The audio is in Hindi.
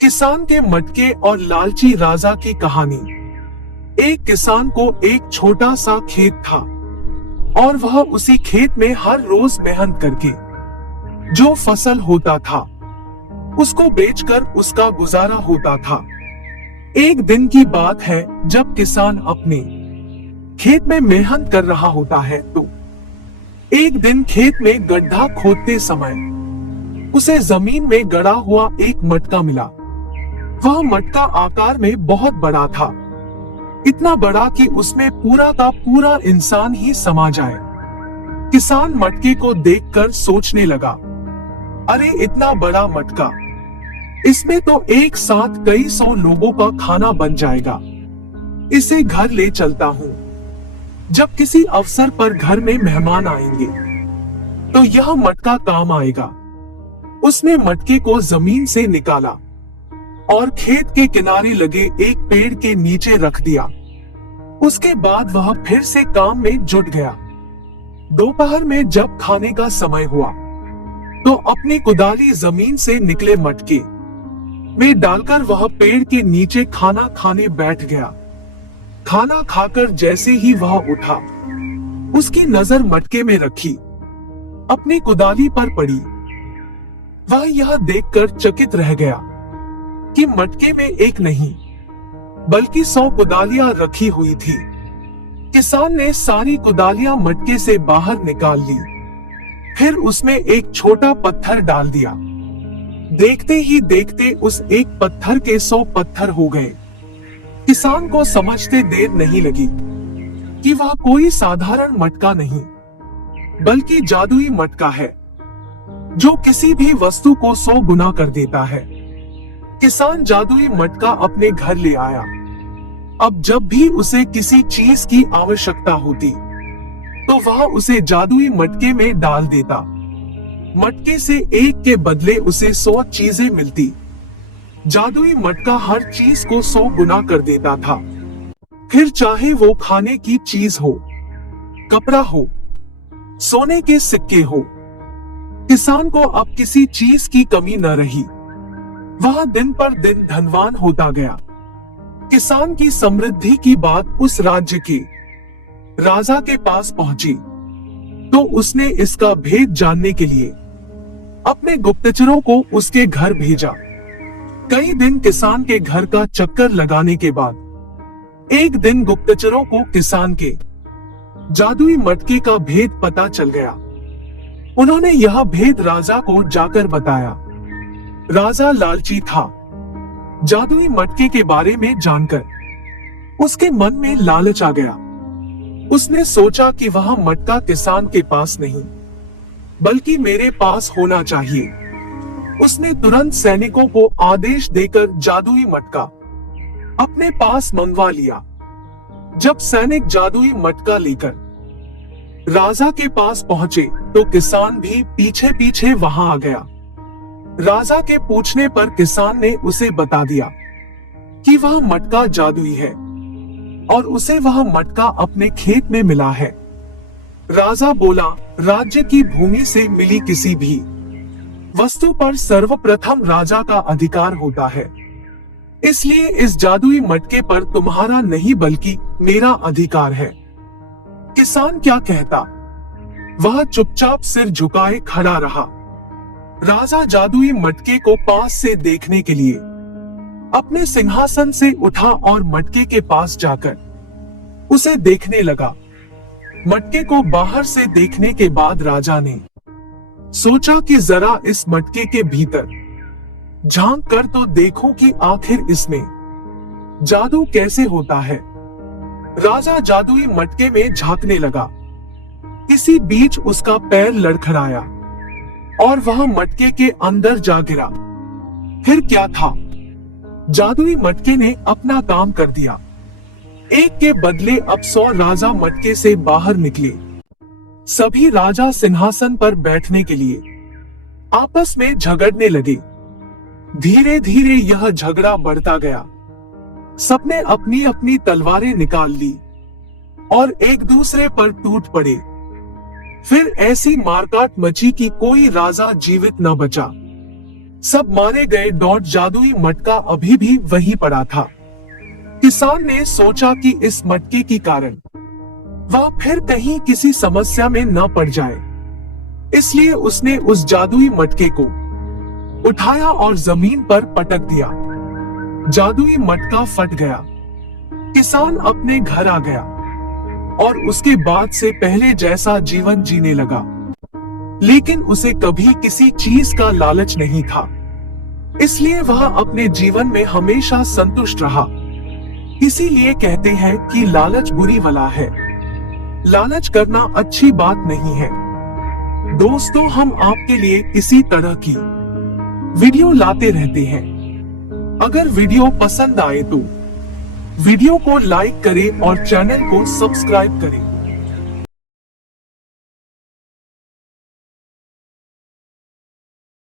किसान के मटके और लालची राजा की कहानी। एक किसान को एक छोटा सा खेत था और वह उसी खेत में हर रोज मेहनत करके जो फसल होता था उसको बेचकर उसका गुजारा होता था। एक दिन की बात है जब किसान अपने खेत में मेहनत कर रहा होता है तो एक दिन खेत में गड्ढा खोदते समय उसे जमीन में गड़ा हुआ एक मटका मिला। वह मटका आकार में बहुत बड़ा था, इतना बड़ा कि उसमें पूरा का पूरा इंसान ही समा जाए। किसान मटके को देखकर सोचने लगा, अरे इतना बड़ा मटका, इसमें तो एक साथ कई सौ लोगों का खाना बन जाएगा। इसे घर ले चलता हूँ। जब किसी अवसर पर घर में मेहमान आएंगे तो यह मटका काम आएगा। उसने मटके को जमीन से निकाला और खेत के किनारे लगे एक पेड़ के नीचे रख दिया। उसके बाद वह फिर से काम में जुट गया। दोपहर में जब खाने का समय हुआ तो अपनी कुदाली जमीन से निकले मटके में डालकर वह पेड़ के नीचे खाना खाने बैठ गया। खाना खाकर जैसे ही वह उठा, उसकी नजर मटके में रखी अपनी कुदाली पर पड़ी। वह यह देखकर चकित रह गया कि मटके में एक नहीं बल्कि 100 कुदालियां रखी हुई थी। किसान ने सारी कुदालियां मटके से बाहर निकाल ली, फिर उसमें एक छोटा पत्थर डाल दिया। देखते ही देखते उस एक पत्थर के 100 पत्थर हो गए। किसान को समझते देर नहीं लगी कि वह कोई साधारण मटका नहीं बल्कि जादुई मटका है जो किसी भी वस्तु को 100 गुना कर देता है। किसान जादुई मटका अपने घर ले आया। अब जब भी उसे किसी चीज की आवश्यकता होती तो वह उसे जादुई मटके में डाल देता। मटके से एक के बदले उसे 100 चीजें मिलती। जादुई मटका हर चीज को 100 गुना कर देता था, फिर चाहे वो खाने की चीज हो, कपड़ा हो, सोने के सिक्के हो। किसान को अब किसी चीज की कमी न रही। वह दिन पर दिन धनवान होता गया। किसान की समृद्धि की बात उस राज्य के राजा के पास पहुंची तो उसने इसका भेद जानने के लिए अपने गुप्तचरों को उसके घर भेजा। कई दिन किसान के घर का चक्कर लगाने के बाद एक दिन गुप्तचरों को किसान के जादुई मटके का भेद पता चल गया। उन्होंने यह भेद राजा को जाकर बताया। राजा लालची था। जादुई मटके के बारे में जानकर उसके मन में लालच आ गया। उसने सोचा कि वह मटका किसान के पास नहीं बल्कि मेरे पास होना चाहिए। उसने तुरंत सैनिकों को आदेश देकर जादुई मटका अपने पास मंगवा लिया। जब सैनिक जादुई मटका लेकर राजा के पास पहुंचे तो किसान भी पीछे पीछे वहां आ गया। राजा के पूछने पर किसान ने उसे बता दिया कि वह मटका जादुई है और उसे वह मटका अपने खेत में मिला है। राजा बोला, राज्य की भूमि से मिली किसी भी वस्तु पर सर्वप्रथम राजा का अधिकार होता है, इसलिए इस जादुई मटके पर तुम्हारा नहीं बल्कि मेरा अधिकार है। किसान क्या कहता, वह चुपचाप सिर झुकाए खड़ा रहा। राजा जादुई मटके को पास से देखने के लिए अपने सिंहासन से उठा और मटके के पास जाकर उसे देखने लगा। मटके को बाहर से देखने के बाद राजा ने सोचा कि जरा इस मटके के भीतर झांक कर तो देखूं कि आखिर इसमें जादू कैसे होता है। राजा जादुई मटके में झांकने लगा। इसी बीच उसका पैर लड़खड़ाया और वह मटके के अंदर जा गिरा। फिर क्या था, जादुई मटके ने अपना काम कर दिया। एक के बदले अब 100 राजा मटके से बाहर निकले। सभी राजा सिंहासन पर बैठने के लिए आपस में झगड़ने लगे। धीरे धीरे यह झगड़ा बढ़ता गया। सबने अपनी अपनी तलवारें निकाल ली और एक दूसरे पर टूट पड़े। फिर ऐसी मारकाट मची कि कोई राजा जीवित न बचा। सब मारे गए। जादुई मटका अभी भी वही पड़ा था। किसान ने सोचा कि इस मटके के कारण वह फिर कहीं किसी समस्या में न पड़ जाए, इसलिए उसने उस जादुई मटके को उठाया और जमीन पर पटक दिया। जादुई मटका फट गया। किसान अपने घर आ गया और उसके बाद से पहले जैसा जीवन जीने लगा, लेकिन उसे कभी किसी चीज का लालच नहीं था, इसलिए वह अपने जीवन में हमेशा संतुष्ट रहा। इसीलिए कहते हैं कि लालच बुरी बला है, लालच करना अच्छी बात नहीं है। दोस्तों, हम आपके लिए इसी तरह की वीडियो लाते रहते हैं। अगर वीडियो पसंद आए तो वीडियो को लाइक करें और चैनल को सब्सक्राइब करें।